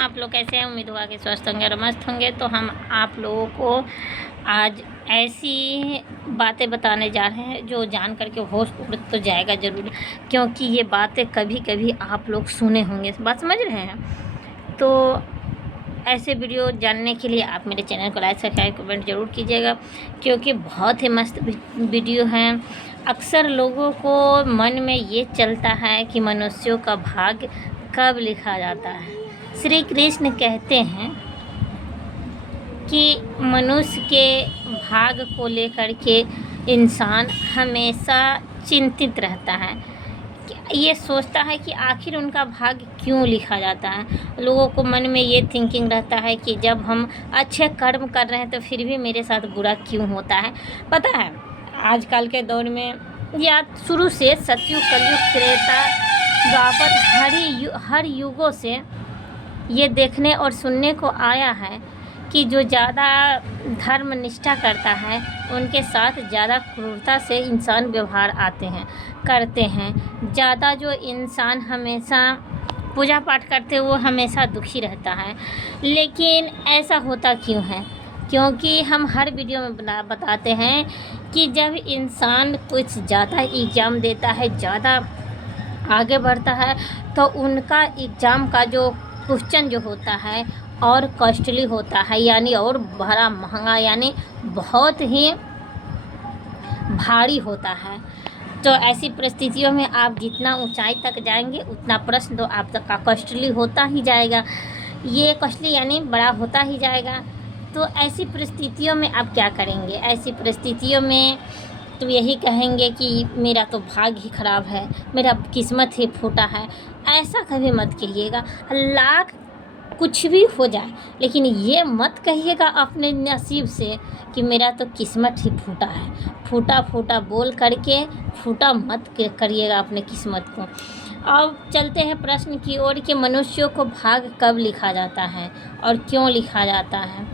आप लोग कैसे हैं? उम्मीद हुआ कि स्वस्थ होंगे और मस्त होंगे। तो हम आप लोगों को आज ऐसी बातें बताने जा रहे हैं जो जान करके होश उड़ तो जाएगा ज़रूर, क्योंकि ये बातें कभी कभी आप लोग सुने होंगे। बात समझ रहे हैं? तो ऐसे वीडियो जानने के लिए आप मेरे चैनल को लाइक सब्सक्राइब कमेंट ज़रूर कीजिएगा, क्योंकि बहुत ही मस्त वीडियो हैं। अक्सर लोगों को मन में ये चलता है कि मनुष्यों का भाग्य कब लिखा जाता है। श्री कृष्ण कहते हैं कि मनुष्य के भाग्य को लेकर के इंसान हमेशा चिंतित रहता है, ये सोचता है कि आखिर उनका भाग्य क्यों लिखा जाता है। लोगों को मन में ये थिंकिंग रहता है कि जब हम अच्छे कर्म कर रहे हैं तो फिर भी मेरे साथ बुरा क्यों होता है। पता है, आजकल के दौर में या शुरू से सतयुग कलयुग त्रेता द्वापर हर युगों से ये देखने और सुनने को आया है कि जो ज़्यादा धर्म निष्ठा करता है उनके साथ ज़्यादा क्रूरता से इंसान व्यवहार करते हैं। ज़्यादा जो इंसान हमेशा पूजा पाठ करते हैं वो हमेशा दुखी रहता है। लेकिन ऐसा होता क्यों है? क्योंकि हम हर वीडियो में बताते हैं कि जब इंसान कुछ ज़्यादा एग्ज़ाम देता है, ज़्यादा आगे बढ़ता है, तो उनका एग्ज़ाम का जो क्वेश्चन जो होता है और कॉस्टली होता है, यानी और बड़ा महंगा, यानी बहुत ही भारी होता है। तो ऐसी परिस्थितियों में आप जितना ऊंचाई तक जाएंगे उतना प्रश्न तो आपका कॉस्टली होता ही जाएगा, ये कॉस्टली यानी बड़ा होता ही जाएगा। तो ऐसी परिस्थितियों में आप क्या करेंगे? ऐसी परिस्थितियों में तो यही कहेंगे कि मेरा तो भाग्य ही ख़राब है, मेरा किस्मत ही फूटा है। ऐसा कभी मत कहिएगा। लाख कुछ भी हो जाए, लेकिन ये मत कहिएगा अपने नसीब से कि मेरा तो किस्मत ही फूटा है। फूटा फूटा बोल करके फूटा मत करिएगा अपने किस्मत को। अब चलते हैं प्रश्न की ओर कि मनुष्यों को भाग्य कब लिखा जाता है और क्यों लिखा जाता है।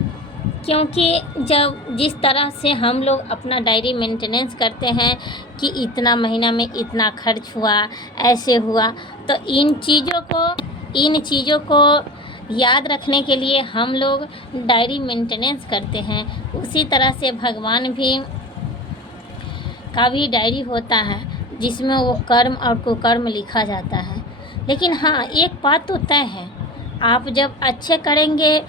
क्योंकि जब जिस तरह से हम लोग अपना डायरी मेंटेनेंस करते हैं कि इतना महीना में इतना खर्च हुआ, ऐसे हुआ, तो इन चीज़ों को याद रखने के लिए हम लोग डायरी मेंटेनेंस करते हैं। उसी तरह से भगवान का भी डायरी होता है जिसमें वो कर्म और कुकर्म लिखा जाता है। लेकिन हाँ, एक बात तो तय है, आप जब अच्छे करेंगे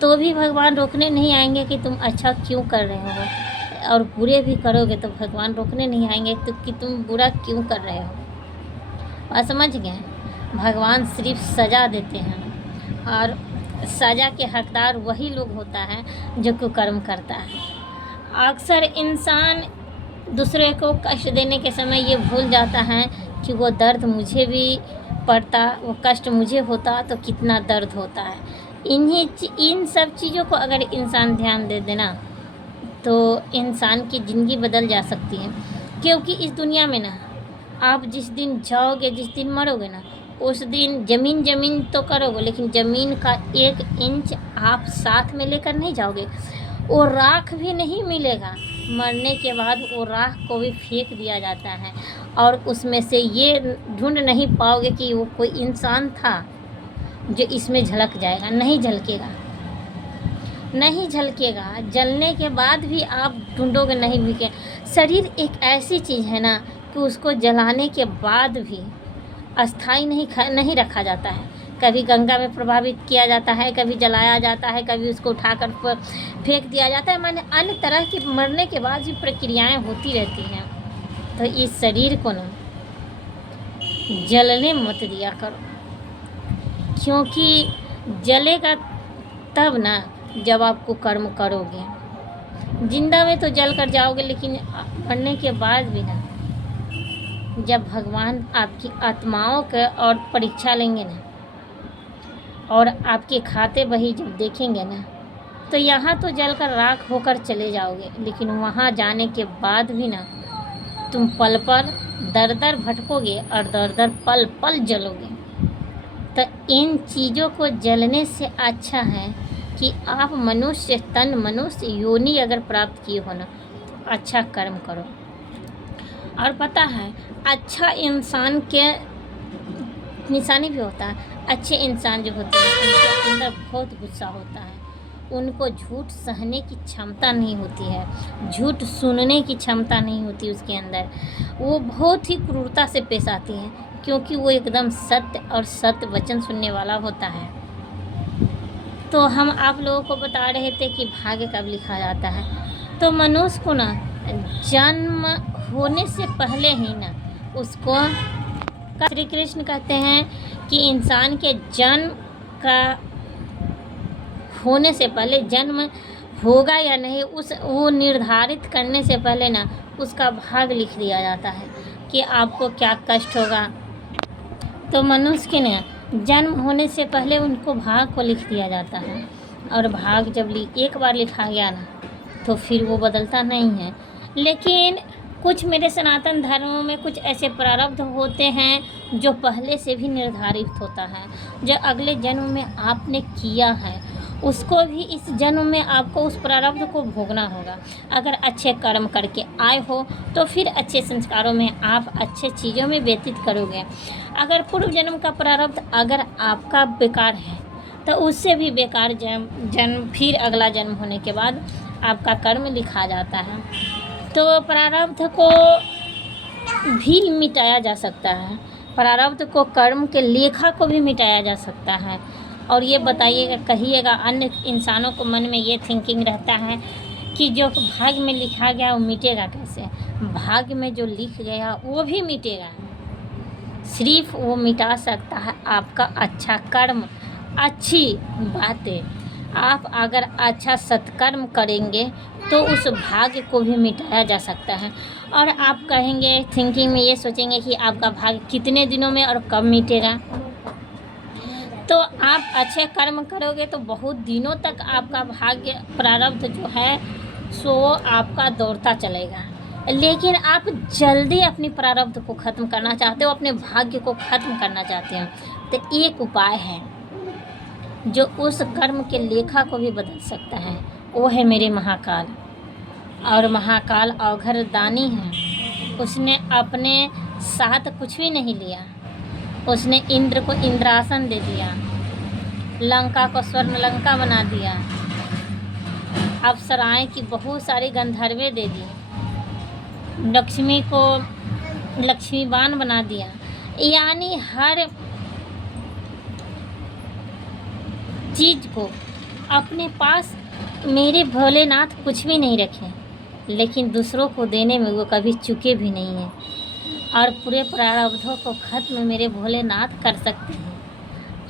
तो भी भगवान रोकने नहीं आएंगे कि तुम अच्छा क्यों कर रहे हो, और बुरे भी करोगे तो भगवान रोकने नहीं आएंगे तो कि तुम बुरा क्यों कर रहे हो। और समझ गए, भगवान सिर्फ सज़ा देते हैं और सज़ा के हकदार वही लोग होता है जो कुकर्म करता है। अक्सर इंसान दूसरे को कष्ट देने के समय ये भूल जाता है कि वो दर्द मुझे भी पड़ता, वो कष्ट मुझे होता तो कितना दर्द होता है। इन सब चीज़ों को अगर इंसान ध्यान दे देना तो इंसान की ज़िंदगी बदल जा सकती है। क्योंकि इस दुनिया में ना, आप जिस दिन जाओगे, जिस दिन मरोगे ना, उस दिन ज़मीन तो करोगे, लेकिन ज़मीन का 1 इंच आप साथ में लेकर नहीं जाओगे। वो राख भी नहीं मिलेगा। मरने के बाद वो राख को भी फेंक दिया जाता है और उसमें से ये ढूंढ नहीं पाओगे कि वो कोई इंसान था जो इसमें झलक जाएगा। नहीं झलकेगा। जलने के बाद भी आप ढूंढोगे, नहीं मिलेगा। शरीर एक ऐसी चीज़ है ना कि उसको जलाने के बाद भी अस्थाई नहीं रखा जाता है। कभी गंगा में प्रभावित किया जाता है, कभी जलाया जाता है, कभी उसको उठाकर फेंक दिया जाता है। माने अन्य तरह की मरने के बाद भी प्रक्रियाएं होती रहती हैं। तो इस शरीर को ना जलने मत दिया करो, क्योंकि जलेगा तब ना जब आपको कर्म करोगे। जिंदा में तो जल कर जाओगे, लेकिन मरने के बाद भी ना, जब भगवान आपकी आत्माओं के और परीक्षा लेंगे ना और आपके खाते बही जब देखेंगे ना, तो यहाँ तो जलकर राख होकर चले जाओगे, लेकिन वहाँ जाने के बाद भी ना तुम पल पर दर भटकोगे और दर पल पल जलोगे। तो इन चीज़ों को जलने से अच्छा है कि आप मनुष्य योनि अगर प्राप्त किए हो ना, तो अच्छा कर्म करो। और पता है, अच्छा इंसान के निशानी भी होता है। अच्छे इंसान जो होते हैं उनके अंदर बहुत गुस्सा होता है, उनको झूठ सहने की क्षमता नहीं होती है, झूठ सुनने की क्षमता नहीं होती उसके अंदर, वो बहुत ही क्रूरता से पेश आती है क्योंकि वो एकदम सत्य और सत्य वचन सुनने वाला होता है। तो हम आप लोगों को बता रहे थे कि भाग्य कब लिखा जाता है। तो मनुष्य को ना जन्म होने से पहले ही ना उसको श्री कृष्ण कहते हैं कि इंसान के जन्म का होने से पहले जन्म होगा या नहीं वो निर्धारित करने से पहले ना उसका भाग लिख दिया जाता है कि आपको क्या कष्ट होगा। तो मनुष्य के ना जन्म होने से पहले उनको भाग को लिख दिया जाता है, और भाग जब एक बार लिखा गया ना तो फिर वो बदलता नहीं है। लेकिन कुछ मेरे सनातन धर्मों में कुछ ऐसे प्रारब्ध होते हैं जो पहले से भी निर्धारित होता है, जो अगले जन्म में आपने किया है उसको भी इस जन्म में आपको उस प्रारब्ध को भोगना होगा। अगर अच्छे कर्म करके आए हो तो फिर अच्छे संस्कारों में आप अच्छे चीज़ों में व्यतीत करोगे। अगर पूर्व जन्म का प्रारब्ध अगर आपका बेकार है तो उससे भी बेकार जन्म फिर अगला जन्म होने के बाद आपका कर्म लिखा जाता है। तो प्रारब्ध को भी मिटाया जा सकता है, प्रारब्ध को कर्म के लेखा को भी मिटाया जा सकता है। और ये बताइएगा, कहिएगा, अन्य इंसानों को मन में ये थिंकिंग रहता है कि जो भाग्य में लिखा गया वो मिटेगा कैसे। भाग्य में जो लिख गया वो भी मिटेगा, सिर्फ वो मिटा सकता है आपका अच्छा कर्म, अच्छी बातें। आप अगर अच्छा सत्कर्म करेंगे तो उस भाग्य को भी मिटाया जा सकता है। और आप कहेंगे, थिंकिंग में ये सोचेंगे कि आपका भाग्य कितने दिनों में और कब मिटेगा। तो आप अच्छे कर्म करोगे तो बहुत दिनों तक आपका भाग्य प्रारब्ध जो है सो आपका दौड़ता चलेगा। लेकिन आप जल्दी अपनी प्रारब्ध को ख़त्म करना चाहते हो, अपने भाग्य को ख़त्म करना चाहते हो, तो एक उपाय है जो उस कर्म के लेखा को भी बदल सकता है, वो है मेरे महाकाल। और महाकाल अवघर दानी है, उसने अपने साथ कुछ भी नहीं लिया, उसने इंद्र को इंद्रासन दे दिया, लंका को स्वर्ण लंका बना दिया, अप्सराएं की बहुत सारी गंधर्वें दे दी, लक्ष्मी को लक्ष्मीबान बना दिया। यानी हर चीज़ को अपने पास मेरे भोलेनाथ कुछ भी नहीं रखे, लेकिन दूसरों को देने में वो कभी चुके भी नहीं हैं। और पूरे प्रारब्धों को ख़त्म मेरे भोलेनाथ कर सकते हैं।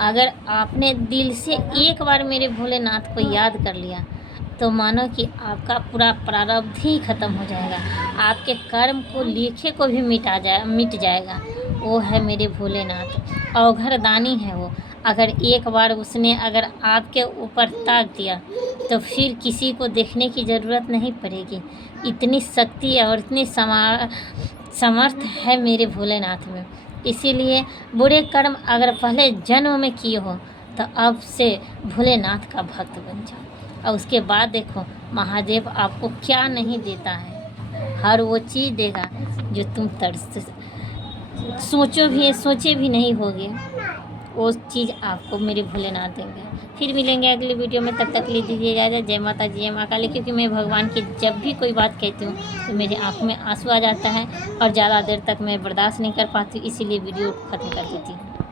अगर आपने दिल से एक बार मेरे भोलेनाथ को याद कर लिया तो मानो कि आपका पूरा प्रारब्ध ही ख़त्म हो जाएगा, आपके कर्म को लेखे को भी मिट जाएगा। वो है मेरे भोलेनाथ, अवघर दानी है वो। अगर एक बार उसने अगर आपके ऊपर ताक दिया तो फिर किसी को देखने की ज़रूरत नहीं पड़ेगी। इतनी शक्ति और इतनी समर्थ है मेरे भोलेनाथ में। इसीलिए बुरे कर्म अगर पहले जन्म में किए हो तो अब से भोलेनाथ का भक्त बन जाओ, और उसके बाद देखो महादेव आपको क्या नहीं देता है। हर वो चीज़ देगा जो तुम सोचे भी नहीं होगे, वो चीज़ आपको मेरे भोलेनाथ देंगे। फिर मिलेंगे अगली वीडियो में, तब तक लीजिए इजाज़त। जय माता जी, जय माँ काली। क्योंकि मैं भगवान की जब भी कोई बात कहती हूँ तो मेरे आँख में आंसू आ जाता है और ज़्यादा देर तक मैं बर्दाश्त नहीं कर पाती, इसीलिए वीडियो ख़त्म कर देती हूँ।